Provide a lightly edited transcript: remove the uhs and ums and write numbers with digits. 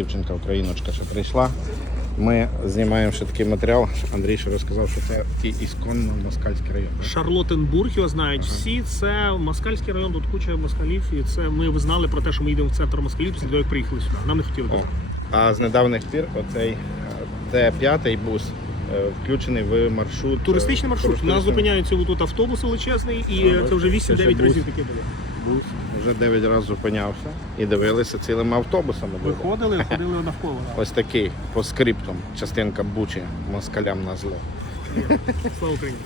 Дівчинка, україночка, що прийшла. Ми знімаємо ще такий матеріал. Андрій ще розказав, що це такий ісконно москальський район. Шарлоттенбург, його знають всі. Це москальський район, тут куча москалів. І це ми знали про те, що ми йдемо в центр москалів, після того, як приїхали сюди. Нам не хотіли казати. А з недавніх пір оцей Т5 бус включений в маршрут. Туристичний маршрут. У нас зупиняється тут автобус величезний, і це вже 8-9 разів таке було. Бус вже 9 разів зупинявся і дивилися цілими автобусами. Виходили, ходили навколо. Ось такий по скриптум частинка Бучі москалям на зло. Слава Україні!